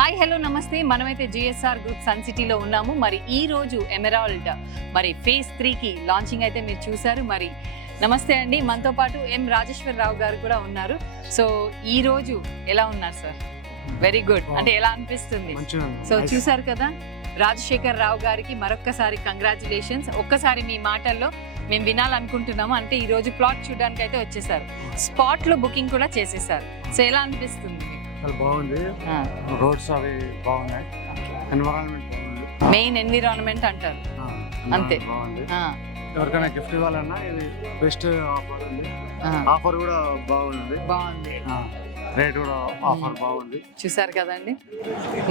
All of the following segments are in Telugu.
హాయ్ హలో నమస్తే. మనమైతే జిఎస్ఆర్ గ్రూప్ సన్ సిటీలో ఉన్నాము. మరి ఈ రోజు ఎమెరాల్డ్ మరి ఫేజ్ 3కి లాంచింగ్ అయితే మీరు చూసారు. మరి నమస్తే అండి, మనతో పాటు ఎం రాజేశ్వరరావు గారు కూడా ఉన్నారు. సో ఈ రోజు ఎలా ఉన్నారు సార్? Very good. అంటే ఎలా అనిపిస్తుంది? సో చూసారు కదా, రాజశేఖర్ రావు గారికి మరొక్కసారి కంగ్రాచులేషన్స్. ఒక్కసారి మీ మాటల్లో మేము వినాలనుకుంటున్నాము. అంటే ఈ రోజు ప్లాట్ చూడడానికి అయితే వచ్చేసారు, స్పాట్ లో బుకింగ్ కూడా చేసేసారు. సో ఎలా అనిపిస్తుంది? బాగుంది, రోడ్స్ అవి బాగున్నాయి, ఎన్విరాన్మెంట్ బాగుంది. మెయిన్ ఎన్విరాన్మెంట్ అంటారు అంతే. బాగుంది. ఎవరికైనా గిఫ్ట్ ఇవ్వాలన్నా ఇది బెస్ట్ ఆఫర్ ఉంది. ఆఫర్ కూడా బాగుంది, రేట్ కూడా ఆఫర్ బాగుంది. చూసారు కదండి,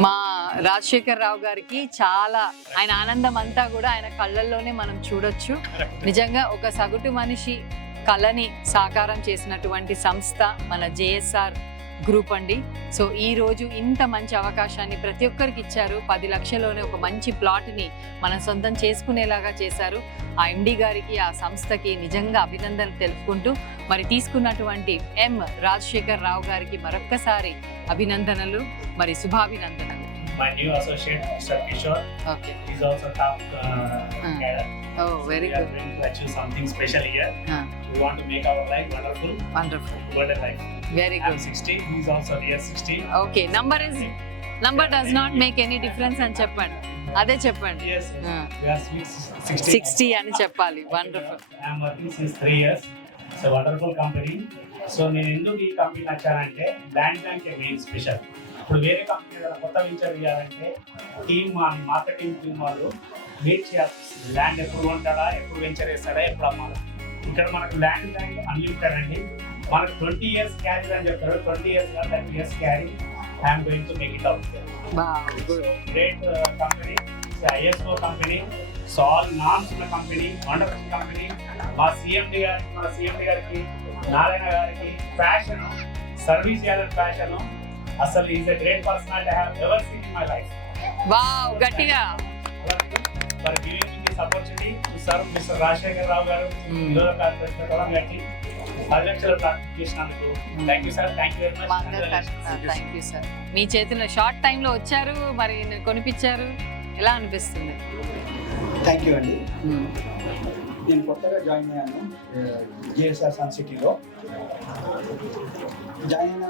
మా రాజశేఖర్ రావు గారికి చాలా ఆయన ఆనందం అంతా కూడా ఆయన కళ్ళల్లోనే మనం చూడొచ్చు. నిజంగా ఒక సగటు మనిషి కళని సాకారం చేసినటువంటి సంస్థ మన జేఎస్ఆర్ గ్రూప్ అండి. సో ఈ రోజు ఇంత మంచి అవకాశాన్ని ప్రతి ఒక్కరికి ఇచ్చారు. 10 లక్షల్లోనే ఒక మంచి ప్లాట్ని మనం సొంతం చేసుకునేలాగా చేశారు. ఆ ఎండి గారికి, ఆ సంస్థకి నిజంగా అభినందనలు తెలుపుకుంటూ మరి తీసుకున్నటువంటి ఎం రాజశేఖర్ రావు గారికి మరొక్కసారి అభినందనలు, మరి శుభాభినందనలు. My new associate, Mr. Kishore. Okay. He's also top cadre. Oh, very We good. are going to achieve something special here. We want to make our life wonderful. Wonderful. Better life. Very I'm good. 60. He's also near 60. Okay. Number does not make any difference అని చెప్పండి. అదే చెప్పండి. Yes. We are 60. 60 అని చెప్పాలి. Wonderful. I'm working since 3 years. It's a wonderful company. So నేను ఎందుకు ఈ కంపెనీ నచ్చానంటే ల్యాండ్ బ్యాంక్ మెయిన్ స్పెషల్. ఇప్పుడు వేరే కంపెనీ కొత్త వెంచర్ చేయాలంటే టీమ్ మార్కెటింగ్ టీమ్ వాళ్ళు వెయిట్ చేయాల్సి వస్తుంది. ల్యాండ్ ఎప్పుడు కొంటాడా, ఎప్పుడు వెంచర్ వేస్తాడా, ఎప్పుడు అమ్మాలి. ఇక్కడ మనకు ల్యాండ్ బ్యాంక్ అన్లిమిటెడ్ అండి. మనకు 20 years క్యారీ అని చెప్తారు. 20 years 30 years carry. I'm going to make it out. Great company, ISO company, so all norms ఉన్న కంపెనీ, వండర్ఫుల్ కంపెనీ. మా సిఎండి గారికి నారాయణ గారికి ప్యాషన్, సర్వీస్ చేయాలని ప్యాషన్. అసలు is a great personality I have ever seen in my life. Wow, గట్టిగా for giving me this opportunity to serve mister Rajasekhar Rao గారు ఇందులో కార్పొరేషన్ గారికి 10 లక్షల ప్రాజెక్ట్ చేసినందుకు thank you sir. Thank you very much. Thank you sir. మీ చేతిలో షార్ట్ టైంలో వచ్చారు, మరి కొనిపించారు, ఎలా అనిపిస్తుంది? థ్యాంక్ యూ అండి. నేను కొత్తగా జాయిన్ అయ్యాను జిఎస్ఆర్ సన్ సిటీలో. జాయిన్ అయిన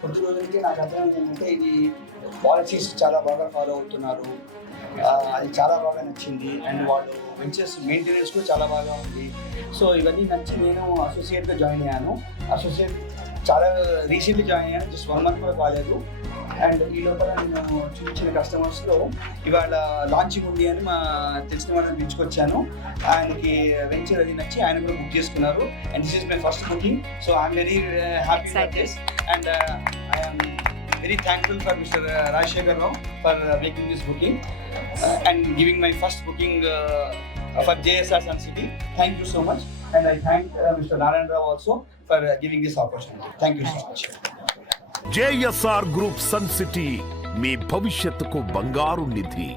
కొద్ది రోజులకి నాకు అర్థమైంది ఏంటంటే ఇది పాలసీస్ చాలా బాగా ఫాలో అవుతున్నారు, అది చాలా బాగా నచ్చింది. అండ్ వాళ్ళు వెంచర్స్ మెయింటెనెన్స్ కూడా చాలా బాగా ఉంది. సో ఇవన్నీ నచ్చి నేను అసోసియేట్గా జాయిన్ అయ్యాను. అసోసియేట్ చాలా రీసెంట్లీ జాయిన్ అయ్యాను, జస్ట్ 1 month కూడా కాలేదు. అండ్ ఈ లోపల నేను చిన్న కస్టమర్స్లో ఇవాళ లాంచింగ్ ఉంది అని మా తెలిసిన వాళ్ళని పిలుచుకొచ్చాను. ఆయనకి వెంచర్ అది నచ్చి ఆయన కూడా బుక్ చేసుకున్నారు. And this is my first booking. So I'm very happy for this. And I'm very thankful for mister Rajasekhar Rao for making this booking and giving my first booking for JSR Sun City. Thank you so much. And I thank Mr. Narayan Rao also for giving this opportunity. Thank you so much. JSR Group Sun City, మీ భవిష్యత్తుకు బంగారు నిధి.